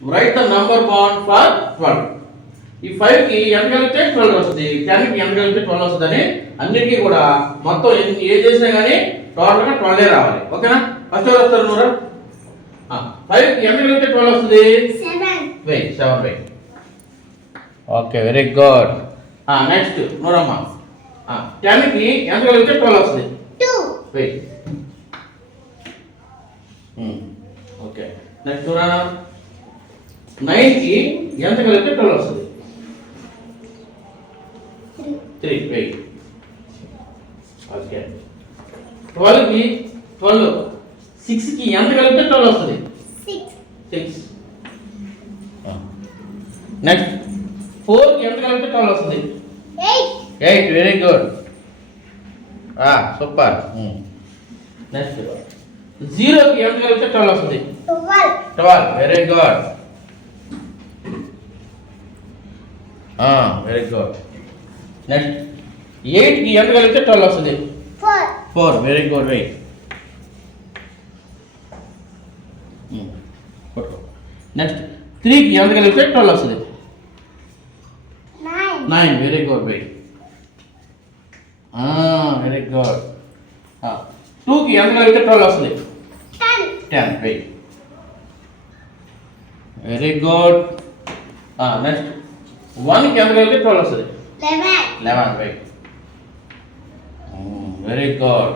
Right the number bond for twelve ఈ ఫైవ్కి ఎంత కలిపితే ట్వెల్వ్ వస్తుంది. టెన్కి ఎంత కలిపితే ట్వెల్వ్ వస్తుంది అని అన్నిటికీ కూడా మొత్తం ఏ చేసినా కానీ టోటల్గా ట్వెల్వ్ రావాలి. ఓకేనా? ఫస్ట్ ఎవరు వస్తారు నూరా? ఫైవ్కి ఎంత కలిపితే ట్వెల్వ్ వస్తుంది? సెవెన్ వెయ్యి okay very good next Nooramma. టెన్కి ఎంత కలిపితే ట్వెల్వ్ వస్తుంది. ఓకే నెక్స్ట్ నూరా? నైన్కి ఎంత కలిపితే ట్వెల్వ్ వస్తుంది. త్రీ వెయ్యి. ఓకే. ట్వెల్వ్కి ట్వెల్వ్. సిక్స్కి ఎంత కలిపితే ట్వెల్వ్ వస్తుంది. సిక్స్. నెక్స్ట్. ఫోర్కి ఎంత కలిపితే ట్వెల్వ్ వస్తుంది. Eight. Very good. Super. Next. జీరోకి ఎంత కలిపితే ట్వెల్వ్ వస్తుంది. Twelve very good. Very good next ఎయిట్కి ఎంత కలిపితే ట్వెల్వ్ వస్తుంది. Four very good wait next త్రీకి ఎంత కలిపితే ట్వెల్వ్ వస్తుంది. Nine very good wait very good టూకి ఎంత కలిపితే ట్వెల్వ్ వస్తుంది. Ten wait very good next వన్కి ఎంత కలిపితే ట్వెల్వ్ వస్తుంది. Eleven wait very good